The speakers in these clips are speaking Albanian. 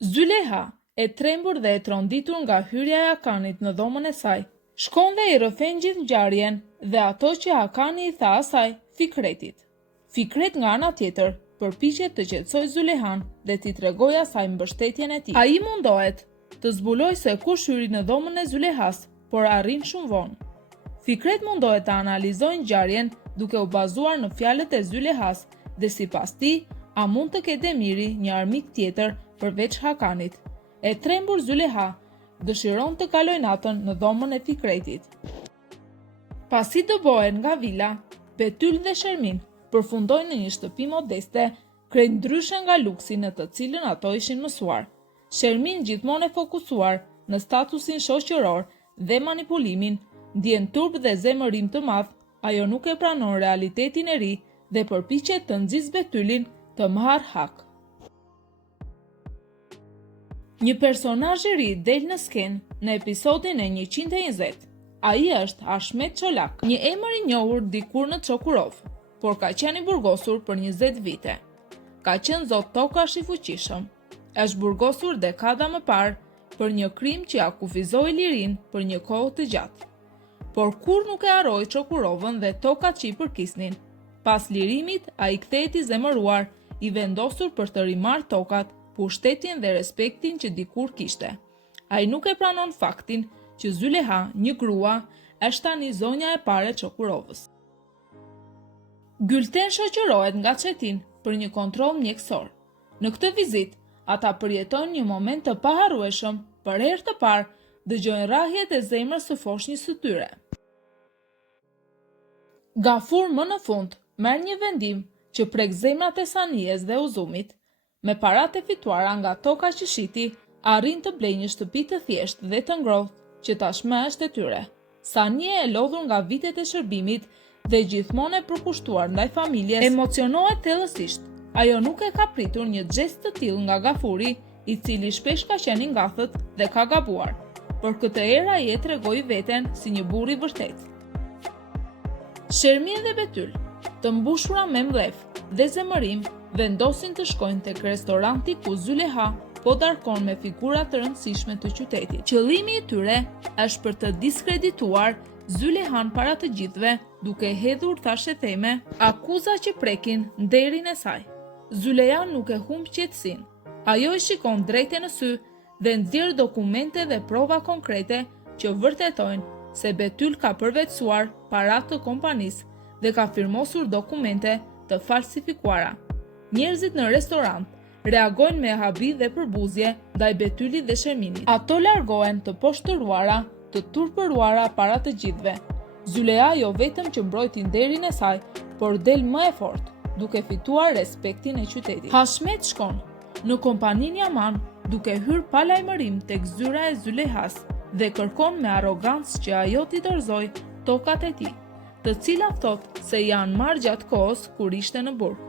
Zyleha, e trembur dhe e tronditur nga hyrja e Hakanit në dhomën e saj, shkon dhe i rrëfen gjithë ngjarjen dhe ato që Hakani i tha asaj Fikretit. Fikret nga ana tjetër përpiqet të qetësojë Zylehan dhe t'i tregojë asaj mbështetjen e tij. Ai mundohet të zbulojë se kush hyri në dhomën e Zylehas, por arrin shumë vonë. Fikret mundohet të analizojë ngjarjen duke u bazuar në fjalët e Zylehas dhe sipas tij, a mund të ketë Demiri një armik tjetër përveç Hakanit. E trembur Zyleha dëshiron të kalojë natën në dhomën e Fikretit. Pasi dobohen nga vila, Betyl dhe Shermin përfundojnë në një shtëpi modeste, krejtëndryshe nga luksi në të cilën ato ishin mësuar. Shermin, gjithmonë e fokusuar në statusin shoqëror dhe manipulimin, ndjen turp dhe zemërim të madh, ajo nuk e pranon realitetin e ri dhe përpiqet të nxjisë Betylin të marrë hak. Një personazh i ri del në skenë në episodin e 120. Ai është Ashmet Çolak, një emër i njohur dikur në Çokurov, por ka qenë i burgosur për 20 vite. Ka qenë zot tokash i fuqishëm. Është burgosur dekada më parë për një krim që akuzoi lirin për një kohë të gjatë. Por kur nuk e harroi Çokurovën dhe tokat që i përkisnin. Pas lirimit, ai kthehet i zemëruar, i vendosur për të rimarrë tokat, pushtetin dhe respektin që dikur kishte. Ai nuk e pranon faktin që Zyleha, një grua, është tani zonja e parë e Çokurovës. Gülten shoqërohet nga Çetin për një kontroll mjekësor. Në këtë vizitë, ata përjetojnë një moment të paharrueshëm, për herë të parë dëgjojnë rrahjet e zemrës së foshnjës së tyre. Gafur më në fund merr një vendim që prek zemrat e Sanijes dhe Uzumit. Me paratë e fituara nga toka që shiti, arrin të blejë një shtëpi të thjeshtë dhe të ngrohtë që tashmë është e tyre. Sanje, e lodhur nga vitet e shërbimit dhe gjithmonë e përkushtuar ndaj familjes, emocionohet thellësisht. Ajo nuk e ka pritur një xhest të tillë nga Gafuri, i cili shpesh ka qenë i ngathët dhe ka gabuar. Por këtë herë ai e tregoi veten si një burr i vërtet. Shermin dhe Betyl, të mbushura me mblef dhe zemërim, vendosin të shkojnë tek restoranti ku Zyleha po darkon me figura të rëndësishme të qytetit. Qëllimi i tyre është për të diskredituar Zylehan para të gjithëve, duke hedhur thashë theme akuza që prekin nderin e saj. Zyleha nuk e humb qetësinë. Ajo i shikon drejt në sy dhe nxjerr dokumente dhe prova konkrete që vërtetojnë se Betyl ka përvetësuar paratë të kompanisë dhe ka firmosur dokumente të falsifikuara. Njerëzit në restorant reagojnë me habi dhe përbuzje ndaj Betylit dhe Sherminit. Ato largohen të poshtëruara, të turpëruara para të gjithëve. Zyleha jo vetëm që mbrojti nderin e saj, por del më e fortë, duke fituar respektin e qytetit. Hashmet shkon në kompaninë Yaman, duke hyrë pa lajmërim tek zyra e Zylehas dhe kërkon me arrogancë që ajo t'i dorëzoj tokat e tij, të cilat thotë se janë marrë gjatë kohës kur ishte në burg.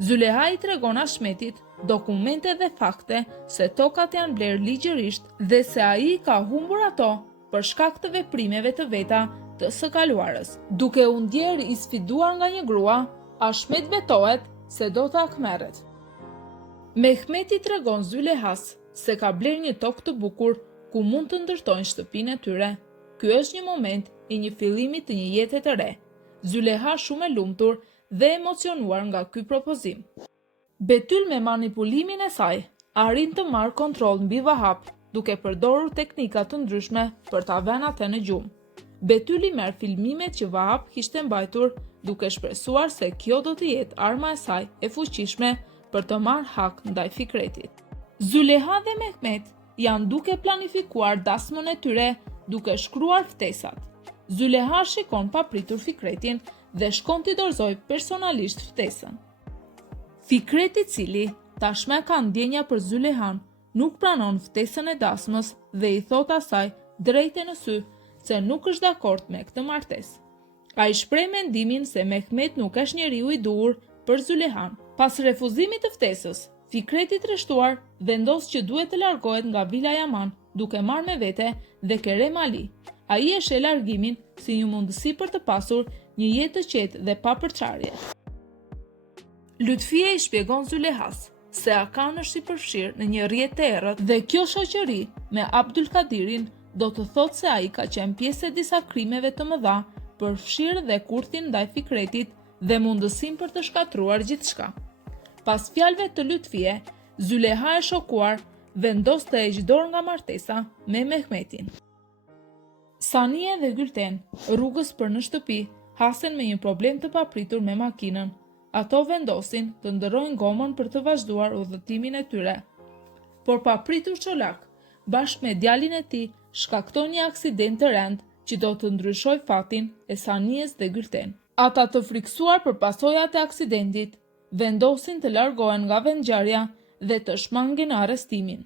Zyleha i tregon Ashmetit dokumente dhe fakte se tokat janë blerë ligjërisht dhe se ai ka humbur ato për shkak të veprimeve të veta të së kaluarës. Duke u ndjerë i sfiduar nga një grua, Ashmet betohet se do ta akmerret. Mehmeti tregon Zylehas se ka blerë një tokë të bukur ku mund të ndërtojnë shtëpinë e tyre. Ky është një moment i një fillimi të një jete të re. Zyleha shumë e lumtur dhe emocionuar nga ky propozim. Betyl me manipulimin e saj arrin të marrë kontroll mbi Vahap, duke përdorur teknika të ndryshme për ta vënë atë në gjumë. Betyli merr filmimet që Vahap kishte mbajtur, duke shpresuar se kjo do të jetë arma e saj e fuqishme për të marrë hak ndaj Fikretit. Zyleha dhe Mehmet janë duke planifikuar dasmën e tyre, duke shkruar ftesat. Zyleha shikon papritur Fikretin dhe shkon t'i dorëzoj personalisht ftesën. Fikreti, i cili tashmë ka ndjenja për Zylehan, nuk pranon ftesën e dasmës dhe i thot asaj drejt në sy se nuk është dakord me këtë martesë. Ai shpreh mendimin se Mehmet nuk është njeriu i duhur për Zylehan. Pas refuzimit të ftesës, Fikreti i treshtuar vendos që duhet të largohet nga vila Yaman, duke marrë me vete dhe Kerem Ali. Ai e sheh largimin si një mundësi për të pasur një jetë të qetë dhe pa përçarje. Lutfia i shpjegon Zylehas se Akan është i përfshirë në një rrjet të errët dhe kjo shoqëri me Abdulkadirin do të thotë se ai ka qenë pjesë e disa krimeve të mëdha, përfshirë dhe kurthin ndaj Fikretit dhe mundësinë për të shkatruar gjithçka. Pas fjalëve të Lutfie, Zyleha e shokuar vendos të heqë dorë nga martesa me Mehmetin. Sania dhe Gülten, rrugës për në shtëpi, hasen me një problem të papritur me makinën. Ato vendosin të ndërrojnë gomën për të vazhduar udhëtimin e tyre. Por papritur Çolak, bashkë me djalin e tij, shkakton një aksident të rënd që do të ndryshojë fatin e Sanies dhe Gülten. Ata të friksuar për pasojat e aksidentit, vendosin të largohen nga vendngjarja dhe të shmangin arrestimin.